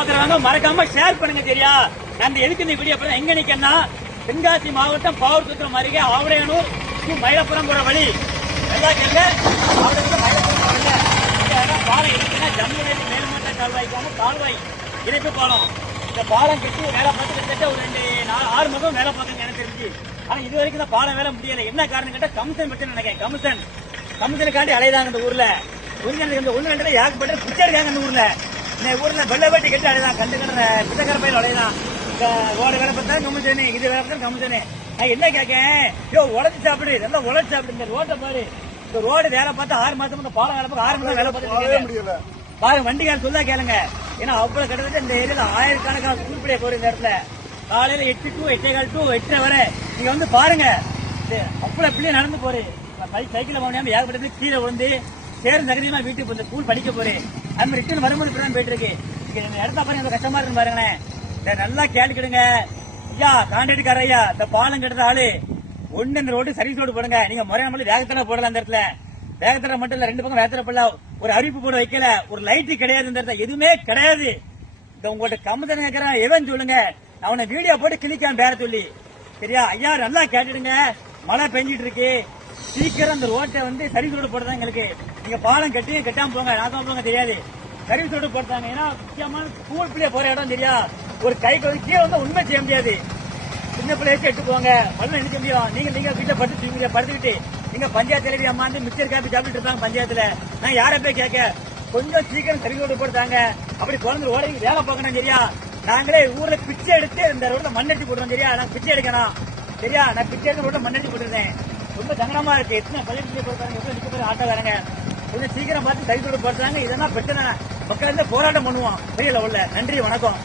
பாக்குறவங்க மறக்காம ஷேர் பண்ணுங்க சரியா. நான் எதுக்கு இந்த வீடியோ எங்க நிக்கன்னா தென்காசி மாவட்டம் பாவூர்குளம் அருகே ஆவரையனூர் டு மயிலப்புரம் போற வழி நல்லா கேளுங்க. பாலம் இருக்குன்னா ஜம்முடைய மேல்மட்ட கால்வாய்க்கான கால்வாய் இணைப்பு பாலம். இந்த பாலம் கட்டி வேலை பார்த்து கிட்டத்தட்ட ஒரு 6 மாதம் வேலை பார்த்துங்க எனக்கு தெரிஞ்சு. ஆனா இது வரைக்கும் இந்த பாலம் வேலை முடியல. என்ன காரணம் கேட்டா கமிஷன் பற்றி நினைக்கிறேன். கமிஷனுக்காண்டி அலைதாங்க இந்த ஊர்ல. ஒன்னு ரெண்டு யாக்கப்பட்ட பிச்சை இருக்காங்க இந்த ஊர்ல. இந்த ஊர்ல வெள்ள வெட்டி கட்டி அலைதான் கண்டுக்கிற பிச்சைக்கார பயிர் அலைதான். ஓட வேலை பார்த்தா கமிஷனு, இது வேலை பார்த்தா கமிஷனு. நான் என்ன கேட்கேன், உழைச்சு சாப்பிடு, நல்லா உழைச்சு சாப்பிடு. இந்த ரோட்டை பாரு, இந்த ரோடு வேலை பார்த்தா 6 மாசம் இந்த பாலம் வேலை பார்க்க 6 மாசம் வேலை பார்த்து பாருங்க. வண்டிக்கார சொல்ல கேளுங்க. ஏன்னா அவ்வளவு கிட்டத்தட்ட இந்த ஏரியால ஆயிரக்கணக்கான கூப்பிடைய போற இந்த இடத்துல காலையில 8 to 8:15 to 8 வரை நீங்க வந்து பாருங்க. அவ்வளவு பிள்ளை நடந்து போறேன் சைக்கிள் போனாம ஏகப்பட்டது கீழே விழுந்து சேரும் தகுதியமா வீட்டுக்கு இந்த ஸ்கூல் படிக்க போறேன். அது மாதிரி ரிட்டர்ன் வரும்போது இப்படிதான் போயிட்டு இருக்கு. இந்த இடத்த பாருங்க கஷ்டமா இருக்கு பாருங்களேன். நல்லா கேட்டுக்கிடுங்க ஐயா, கான்ட்ராக்டர் ஐயா, இந்த பாலம் கட்டுற ஆளு ஒண்ணு இந்த ரோடு சர்வீஸ் ரோடு போடுங்க. நீங்க முறையான மட்டும் வேகத்தடை போடலாம். அந்த இடத்துல வேகத்தடை மட்டும் இல்ல, 2 பக்கம் வேகத்தடை போடலாம். ஒரு அறிவிப்பு போட வைக்கல, ஒரு லைட்டு கிடையாது இந்த இடத்துல, எதுவுமே கிடையாது. இந்த உங்கள்கிட்ட கம்மத்தனை கேட்கறேன் எவன் சொல்லுங்க, அவனை வீடியோ போட்டு கிளிக்காம பேர சொல்லி சரியா. ஐயா நல்லா கேட்டுடுங்க, மழை பெஞ்சிட்டு இருக்கு, சீக்கிரம் அந்த ரோட்டை வந்து சர்வீஸ் ரோடு போடுறதா எங்களுக்கு. நீங்க பாலம் கட்டி கட்டாம போங்க, நாசமா போங்க தெரியாது, சர்வீஸ் ரோடு போட்டாங்க. ஏன்னா முக்கியமான ஸ்கூல் பிள்ளைய போற இடம் தெரியா. ஒரு கைக்கு வந்து கீழே வந்து உண்மை செய்ய முடியாது. சின்ன பிள்ளைய வச்சு எடுத்துக்கோங்க, பல்ல நினைக்க முடியும். நீங்க வீட்டை படுத்துக்கிட்டு நீங்க பஞ்சாயத்து தலைவி அம்மா வந்து மிச்சர் காப்பி சாப்பிட்டு இருப்பாங்க பஞ்சாயத்துல. நான் யார போய் கேட்க, கொஞ்சம் சீக்கிரம் சர்வீஸ் ரோடு போட்டாங்க. அப்படி குழந்தை ஓடைக்கு வேலை பார்க்கணும் சரியா. நாங்களே ஊர்ல பிச்சை எடுத்து இந்த ரோட்ல மண்ணெடுத்து போடுறோம் சரியா. நான் பிச்சை எடுக்கணும் சரியா. நான் பிச்சை எடுத்து ரோட்ல மண்ணெடுத்து போட்டுருந்தேன். ரொம்ப சங்கடமா இருக்கு. எத்தனை பள்ளிக்கு போறாங்க ஆட்டோக்காரங்க. கொஞ்சம் சீக்கிரம் பார்த்து சர்வீஸ் ரோடு போட்டாங்க. இதெல்லாம் பிரச்சனை. மக்கள் வந்து போராட்டம் பண்ணுவோம் பெரிய லெவல்ல. நன்றி, வணக்கம்.